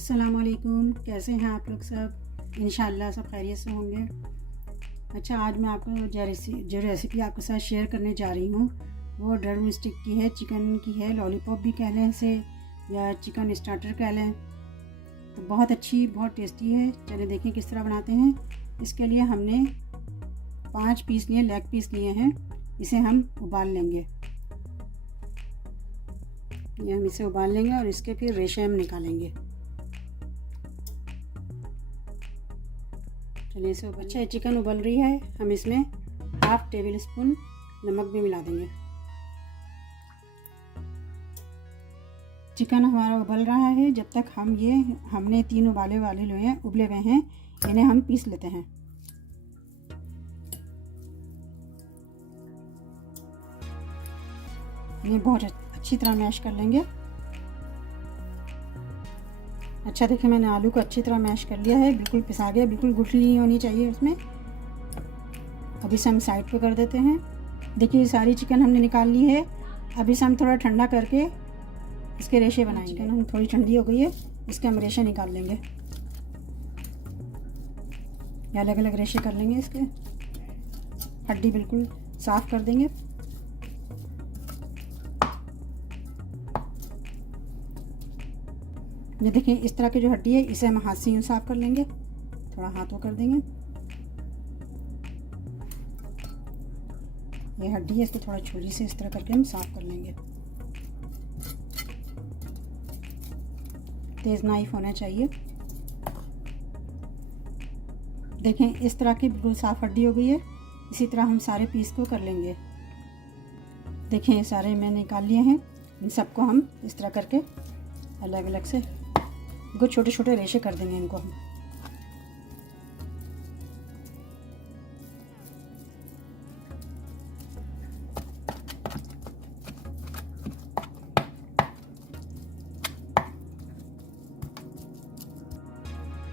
अस्सलाम वालेकुम। कैसे हैं आप लोग सब? इंशाअल्लाह सब खैरियत से होंगे। अच्छा, आज मैं आपको जो रेसिपी आपके साथ शेयर करने जा रही हूँ वो ड्रम स्टिक की है, चिकन की है। लॉलीपॉप भी कह लें इसे या चिकन स्टार्टर कह लें, तो बहुत अच्छी, बहुत टेस्टी है। चलिए देखें किस तरह बनाते हैं। इसके लिए हमने 5 पीस लिए, लेग पीस लिए हैं। इसे हम उबाल लेंगे। ये हम इसे उबाल लेंगे और इसके फिर रेशे हम निकालेंगे। चलिए इसे अच्छा, चिकन उबल रही है, हम इसमें 1/2 टेबल स्पून नमक भी मिला देंगे। चिकन हमारा उबल रहा है। जब तक हमने 3 उबाले वाले उबले हुए हैं, इन्हें हम पीस लेते हैं। इन्हें बहुत अच्छी तरह मैश कर लेंगे। अच्छा, देखिए मैंने आलू को अच्छी तरह मैश कर लिया है, बिल्कुल पिसा गया, बिल्कुल गुठली नहीं होनी चाहिए उसमें। अब इसे हम साइड पे कर देते हैं। देखिए सारी चिकन हमने निकाल ली है। अब इसे हम थोड़ा ठंडा करके इसके रेशे बनाएंगे। चिकन हम थोड़ी ठंडी हो गई है, इसके हम रेशे निकाल लेंगे। ये अलग अलग रेशे कर लेंगे इसके। हड्डी बिल्कुल साफ़ कर देंगे। ये देखिए इस तरह की जो हड्डी है, इसे हम हाथ से यूँ साफ़ कर लेंगे। थोड़ा हाथ वो कर देंगे। ये हड्डी है, इसको थोड़ा छुरी से इस तरह करके हम साफ़ कर लेंगे। तेज़ नाइफ होना चाहिए। देखें इस तरह की बिल्कुल साफ़ हड्डी हो गई है। इसी तरह हम सारे पीस को कर लेंगे। देखें ये सारे मैंने निकाल लिए हैं। इन सबको हम इस तरह करके अलग अलग से इनको छोटे छोटे रेशे कर देंगे इनको हम।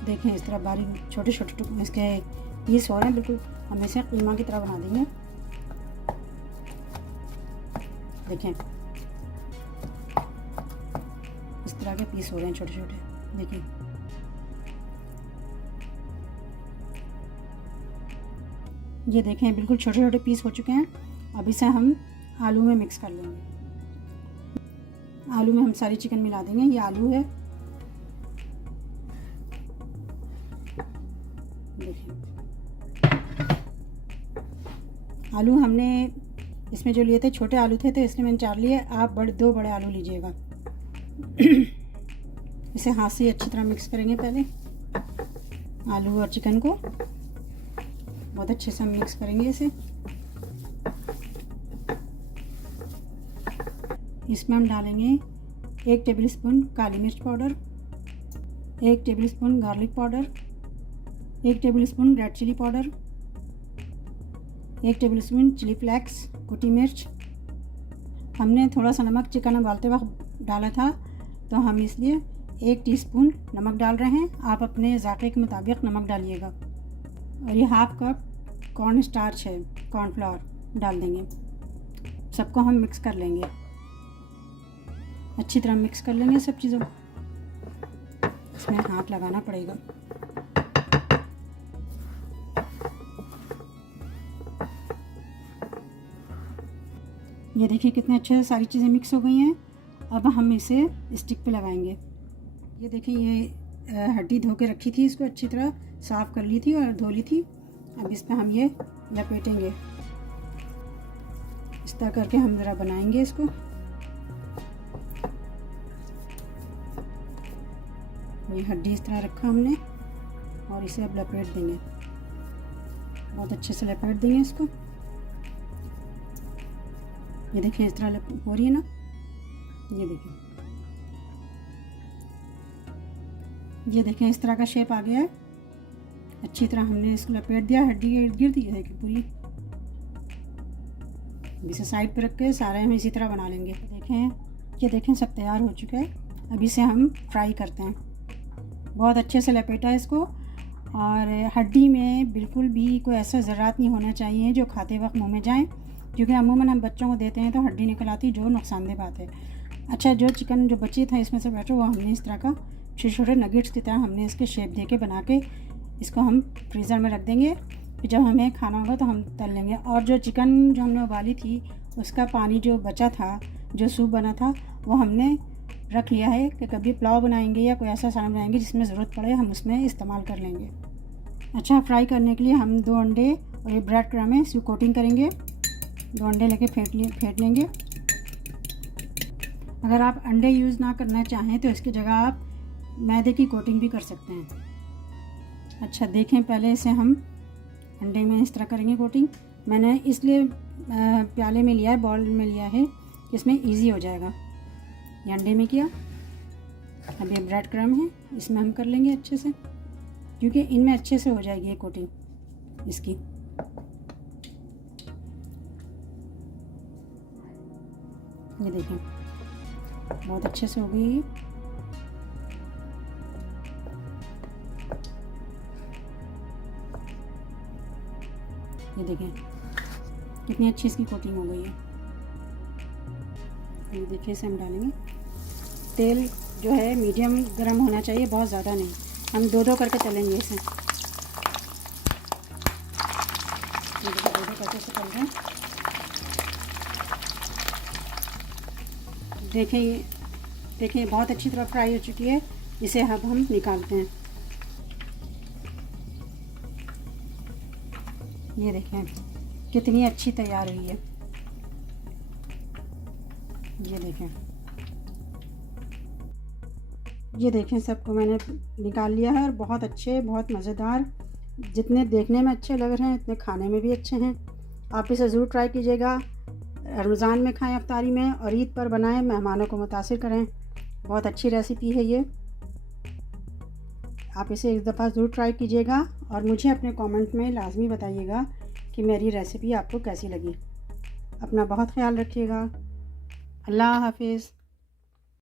देखें इस तरह बारीक छोटे छोटे टुकड़े इसके पीस हो रहे हैं। बिल्कुल हम इसे कीमा की तरह बना देंगे। देखें इस तरह के पीस हो रहे हैं छोटे छोटे। देखिए ये देखें बिल्कुल छोटे छोटे पीस हो चुके हैं। अब इसे हम आलू में मिक्स कर लेंगे। आलू में हम सारी चिकन मिला देंगे। ये आलू है, देखिए आलू हमने इसमें जो लिए थे छोटे आलू थे, तो इसलिए मैंने 4 लिए। आप 2 बड़े आलू लीजिएगा। इसे हाथ से अच्छी तरह मिक्स करेंगे। पहले आलू और चिकन को बहुत अच्छे से हम मिक्स करेंगे इसे। इसमें हम डालेंगे 1 टेबल स्पून काली मिर्च powder, 1 tablespoon garlic powder, 1 tablespoon red chilli powder, 1 tablespoon chilli flakes कुटी मिर्च। हमने थोड़ा सा नमक चिकन उबालते वक्त डाला था, तो हम इसलिए 1 टीस्पून नमक डाल रहे हैं। आप अपने ज़ायक़े के मुताबिक नमक डालिएगा। और ये 1/2 कप कॉर्न स्टार्च है, कॉर्नफ्लावर डाल देंगे। सबको हम मिक्स कर लेंगे, अच्छी तरह मिक्स कर लेंगे सब चीज़ों को। इसमें हाथ लगाना पड़ेगा। ये देखिए कितने अच्छे से सारी चीज़ें मिक्स हो गई हैं। अब हम इसे स्टिक पे लगाएंगे। ये देखिए ये हड्डी धो के रखी थी, इसको अच्छी तरह साफ़ कर ली थी और धो ली थी। अब इस पर हम ये लपेटेंगे। इस तरह करके हम ज़रा बनाएंगे इसको। ये हड्डी इस तरह रखा हमने और इसे अब लपेट देंगे। बहुत अच्छे से लपेट देंगे इसको। ये देखिए इस तरह हो रही है ना। ये देखें इस तरह का शेप आ गया है। अच्छी तरह हमने इसको लपेट दिया। हड्डी के इर्द गिर्द ये देखिए पूरी। इसे साइड पे रख के सारे हम इसी तरह बना लेंगे। ये देखें सब तैयार हो चुका है। अब इसे हम फ्राई करते हैं। बहुत अच्छे से लपेटा है इसको। और हड्डी में बिल्कुल भी कोई ऐसा ज़रात नहीं होना चाहिए जो खाते वक्त मुँह में जाए, क्योंकि अमूमन हम बच्चों को देते हैं तो हड्डी निकल आती, जो नुकसानदेह बात है। अच्छा, जो चिकन जो बची था इसमें से बैठो, वो हमने इस तरह का छोटे छोटे नगेट्स की तरह हमने इसके शेप दे के बना के इसको हम फ्रीज़र में रख देंगे। फिर जब हमें खाना होगा तो हम तल लेंगे। और जो चिकन जो हमने उबाली थी उसका पानी जो बचा था, जो सूप बना था, वो हमने रख लिया है कि कभी पुलाव बनाएंगे या कोई ऐसा सामान बनाएंगे जिसमें ज़रूरत पड़े हम उसमें इस्तेमाल कर लेंगे। अच्छा, फ्राई करने के लिए हम 2 अंडे और ये ब्रेड क्रम्ब है इसकी कोटिंग करेंगे। 2 अंडे लेके फेंट लेंगे। अगर आप अंडे यूज़ ना करना चाहें तो इसकी जगह आप मैदे की कोटिंग भी कर सकते हैं। अच्छा देखें, पहले इसे हम अंडे में इस तरह करेंगे कोटिंग। मैंने इसलिए प्याले में लिया है, बॉल में लिया है कि इसमें ईजी हो जाएगा। ये अंडे में किया। अब ये ब्रेड क्रम्ब है, इसमें हम कर लेंगे अच्छे से, क्योंकि इनमें अच्छे से हो जाएगी ये कोटिंग इसकी। ये देखें बहुत अच्छे से हो गई है। ये देखें कितनी अच्छी इसकी कोटिंग हो गई है। ये देखिए इसे हम डालेंगे। तेल जो है मीडियम गर्म होना चाहिए, बहुत ज़्यादा नहीं। हम 2-2 करके तलेंगे इसे। ये देखिए 2-2 करके इसे तल रहे हैं। देखिए बहुत अच्छी तरह फ्राई हो चुकी है। इसे अब हम निकालते हैं। ये देखें कितनी अच्छी तैयार हुई है। ये देखें सबको मैंने निकाल लिया है और बहुत अच्छे, बहुत मज़ेदार, जितने देखने में अच्छे लग रहे हैं उतने खाने में भी अच्छे हैं। आप इसे ज़रूर ट्राई कीजिएगा। रमज़ान में खाएं, अफ्तारी में, और ईद पर बनाएं, मेहमानों को मुतासिर करें। बहुत अच्छी रेसिपी है ये। आप इसे एक दफ़ा ज़रूर ट्राई कीजिएगा और मुझे अपने कमेंट में लाजमी बताइएगा कि मेरी रेसिपी आपको कैसी लगी। अपना बहुत ख्याल रखिएगा। अल्लाह हाफिज़।